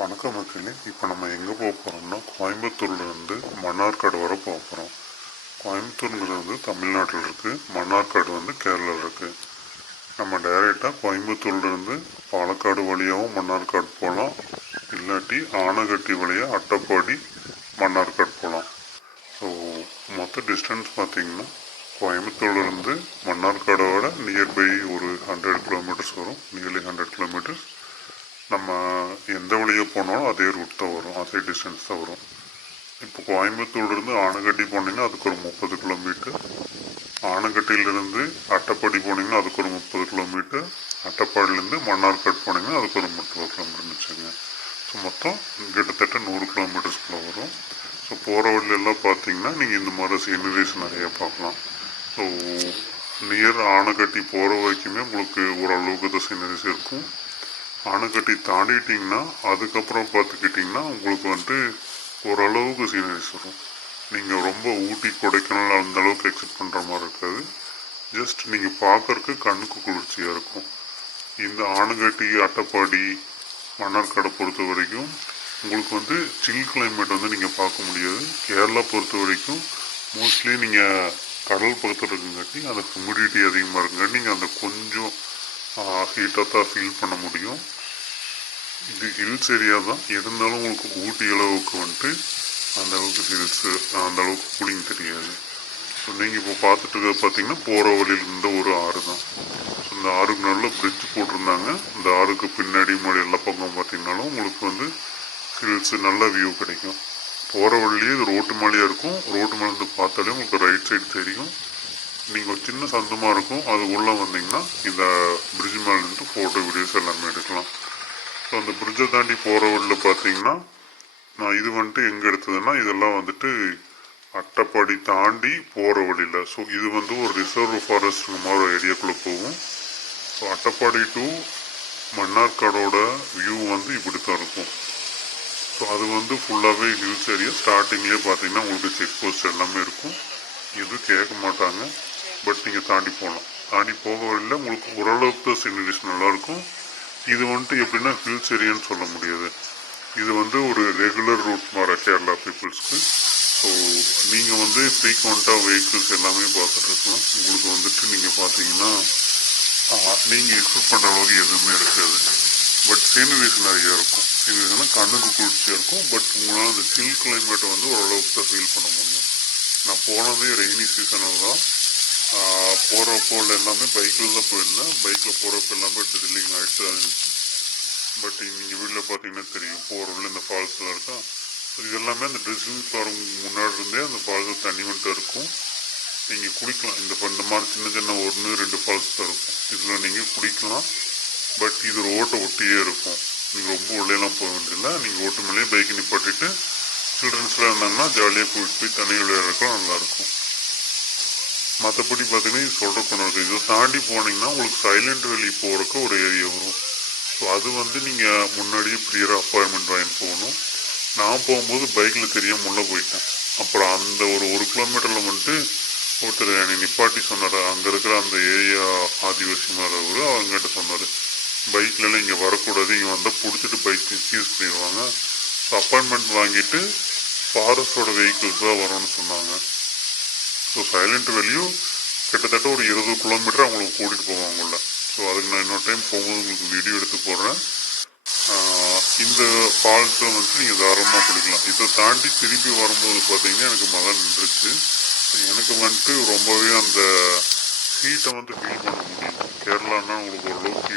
வணக்கம் மக்களே. இப்போ நம்ம எங்கே போக போகிறோம்னா கோயம்புத்தூர்லேருந்து மன்னார்காடு வர போக போகிறோம். கோயம்புத்தூருங்கிறது வந்து தமிழ்நாட்டில் இருக்குது, மன்னார்காடு வந்து கேரளாவில் இருக்குது. நம்ம டைரெக்டாக கோயம்புத்தூர்லேருந்து பாலக்காடு வழியாகவும் மன்னார்காடு போகலாம், இல்லாட்டி ஆனகட்டி வழியாக அட்டப்பாடி மன்னார்காடு போகலாம். ஸோ மொத்த டிஸ்டன்ஸ் பார்த்திங்கன்னா கோயம்புத்தூர்லேருந்து மன்னார்காடோட நியர்பை ஒரு 100 கிலோமீட்டர்ஸ் வரும், நியர்லி 100 கிலோமீட்டர்ஸ். நம்ம எந்த வழியாக போனாலும் அதே ரூட் தான் வரும், அதே டிஸ்டன்ஸ் தான் வரும். இப்போ கோயம்புத்தூர்லேருந்து ஆனகட்டி போனீங்கன்னா அதுக்கு ஒரு 30 கிலோமீட்டர், ஆனகட்டியிலேருந்து அட்டப்பாடி போனீங்கன்னா அதுக்கு ஒரு 30 கிலோமீட்டர், அட்டப்பாடியிலேருந்து மன்னார்காடு போனீங்கன்னா அதுக்கு ஒரு 30 கிலோமீட்டர்னு வச்சுங்க. ஸோ மொத்தம் கிட்டத்தட்ட 100 கிலோமீட்டர்ஸ்குள்ளே வரும். ஸோ போகிற வழியெல்லாம் பார்த்தீங்கன்னா நீங்கள் இந்த மாதிரி சீனரிஸ் நிறைய பார்க்கலாம். ஸோ நியர் ஆனகட்டி போகிற வரைக்குமே உங்களுக்கு ஓரளவுக்கு தான் சீனரிஸ் இருக்கும். ஆனைக்கட்டி தாண்டிட்டிங்கன்னா அதுக்கப்புறம் பார்த்துக்கிட்டிங்கன்னா உங்களுக்கு வந்துட்டு ஓரளவுக்கு சீனரிஸ் வரும். நீங்கள் ரொம்ப ஊட்டி கொடைக்கானல் அந்த அளவுக்கு எக்ஸெப்ட் பண்ணுற மாதிரி இருக்காது. ஜஸ்ட் நீங்கள் பார்க்கறதுக்கு கண்ணுக்கு குளிர்ச்சியாக இருக்கும். இந்த ஆனைக்கட்டி அட்டப்பாடி மன்னார்காடை பொறுத்த வரைக்கும் உங்களுக்கு வந்து சில் கிளைமேட் வந்து நீங்கள் பார்க்க முடியாது. கேரளா பொறுத்த வரைக்கும் மோஸ்ட்லி நீங்கள் கடல் பக்கத்தில் இருக்குங்காட்டி அந்த ஹியூமிடிட்டி அதிகமாக இருக்குங்காட்டி நீங்கள் அந்த கொஞ்சம் ஹீட்டாக தான் ஃபீல் பண்ண முடியும். இது ஹில்ஸ் ஏரியா தான் இருந்தாலும் உங்களுக்கு ஊட்டி அளவுக்கு வந்துட்டு அந்த அளவுக்கு ஹில்ஸு அந்த அளவுக்கு கூலிங் தெரியாது. ஸோ நீங்கள் இப்போ பார்த்துட்டு இருக்கிறது பார்த்தீங்கன்னா போகிற வழியில் இருந்த ஒரு ஆறு தான். ஸோ இந்த ஆறுக்கு நல்ல பிரிட்ஜ் போட்டிருந்தாங்க. இந்த ஆறுக்கு பின்னாடி முன்னாடி எல்லா பக்கம் பார்த்தீங்கன்னாலும் உங்களுக்கு வந்து ஹில்ஸு நல்ல வியூ கிடைக்கும். போகிற வழியே இது ரோட்டு மேலேயே இருக்கும். ரோட்டு மேலேருந்து பார்த்தாலே உங்களுக்கு ரைட் சைடு தெரியும். நீங்கள் ஒரு சின்ன சந்தமாக இருக்கும், அது உள்ளே வந்தீங்கன்னா இந்த பிரிட்ஜ் மேலேருந்து ஃபோட்டோ வீடியோஸ் எல்லாமே எடுக்கலாம். ஸோ அந்த பிரிட்ஜை தாண்டி போகிற வழியில் பார்த்தீங்கன்னா நான் இது வந்துட்டு எங்கே எடுத்ததுன்னா இதெல்லாம் வந்துட்டு அட்டப்பாடி தாண்டி போகிற வழியில். ஸோ இது வந்து ஒரு ரிசர்வ் ஃபாரஸ்ட் மாதிரி ஒரு ஏரியாக்குள்ளே போகும். ஸோ அட்டப்பாடி டு மன்னார்காடோட வியூ வந்து இப்படி தான் இருக்கும். ஸோ அது வந்து ஃபுல்லாகவே ஹில்ஸ் ஏரியா. ஸ்டார்டிங்லேயே பார்த்தீங்கன்னா உங்களுக்கு செக் போஸ்ட் எல்லாமே இருக்கும், எதுவும் கேட்க மாட்டாங்க. பட் நீங்கள் தாண்டி போகலாம். தாண்டி போக வழியில் உங்களுக்கு ஓரளவுக்கு சீனரிஸ் நல்லாயிருக்கும். இது வந்துட்டு எப்படின்னா ஹில்ஸ் ஏரியான்னு சொல்ல முடியாது, இது வந்து ஒரு ரெகுலர் ரூட் மாதிரி கேரளா பீப்புள்ஸ்க்கு. ஸோ நீங்கள் வந்து ஃப்ரீக்வெண்ட்டாக வெஹிக்கிள்ஸ் எல்லாமே பார்த்துட்டு இருக்கலாம். உங்களுக்கு வந்துட்டு நீங்கள் பார்த்தீங்கன்னா நீங்கள் எக்ஸ்பெக்ட் பண்ணுற அளவுக்கு எதுவுமே இருக்காது. பட் சீனரிஸ் நிறையா இருக்கும். சீனரிஸ்னா கண்ணுக்கு குளிர்ச்சியாக இருக்கும். பட் உங்களால் அந்த சில் கிளைமேட்டை வந்து ஓரளவுக்கு தான் ஃபீல் பண்ண முடியும். நான் போனதே ரெய்னி சீசனில் தான். போகிறப்போ எல்லாமே பைக்கில் தான் போயிருந்தேன். பைக்கில் போகிறப்ப எல்லாமே ட்ரில்லிங் ஆகிட்டு தான் இருந்துச்சு. பட் நீங்கள் வீட்டில் பார்த்தீங்கன்னா தெரியும் போகிறவள்ள இந்த ஃபால்ஸ்லாம் இருக்கா. இது எல்லாமே அந்த ட்ரில்லிங் போகிற முன்னாடி இருந்தே அந்த ஃபால்ஸில் தண்ணி வந்துட்டு இருக்கும். நீங்கள் குளிக்கலாம். இந்த மாதிரி சின்ன சின்ன 1-2 ஃபால்ஸ் தான் இருக்கும். இதில் நீங்கள் குளிக்கலாம். பட் இது ரோட்டை ஒட்டியே இருக்கும். நீங்கள் ரொம்ப உள்ளேலாம் போக வேண்டியதில்லை. நீங்கள் ரோட்டு மேலேயே பைக்கை நிப்பாட்டிட்டு சில்ட்ரன்ஸ்லாம் இருந்தாங்கன்னா ஜாலியாக போய் தண்ணி விளையாடுறதுலாம் நல்லாயிருக்கும். மற்றபடி பார்த்தீங்கன்னா இது சொல்கிற கொண்டு இருக்குது. இதை தாண்டி போனீங்கன்னா உங்களுக்கு சைலண்ட் வேலி போகிறக்கு ஒரு ஏரியா வரும். ஸோ அது வந்து நீங்கள் முன்னாடியே ப்ரியராக அப்பாயின்மெண்ட் வாங்கி போகணும். நான் போகும்போது பைக்கில் தெரியாமல் உள்ளே போயிட்டேன். அப்புறம் அந்த ஒரு கிலோமீட்டரில் வந்துட்டு ஒருத்தர் என்னை நிப்பாட்டி சொன்னார். அங்கே இருக்கிற அந்த ஏரியா ஆதிவாசி மாதிரி அவங்ககிட்ட சொன்னார், பைக்லலாம் இங்கே வரக்கூடாது, இங்கே வந்தால் பிடிச்சிட்டு பைக் சீஸ் பண்ணிடுவாங்க. ஸோ அப்பாயின்மெண்ட் வாங்கிட்டு ஃபாரஸ்டோட வெஹிக்கிள்ஸ் தான் வரும்னு சொன்னாங்க. ஸோ சைலண்ட் வேலியும் கிட்டத்தட்ட ஒரு 20 கிலோமீட்டர் அவங்களுக்கு கூட்டிகிட்டு போவாங்கல்ல. ஸோ அதுக்கு நான் இன்னொரு டைம் போகும்போது உங்களுக்கு வீடியோ எடுத்து போடுறேன். இந்த ஃபால்ஸில் வந்து நீங்கள் தாராளமாக குளிக்கலாம். இதை தாண்டி திரும்பி வரும்போது பார்த்தீங்கன்னா எனக்கு மழை நின்றுச்சு. எனக்கு வந்துட்டு ரொம்பவே அந்த ஹீட்டை வந்து ஃபீல் பண்ண முடியும். கேரளானா உங்களுக்கு ஓரளவுக்கு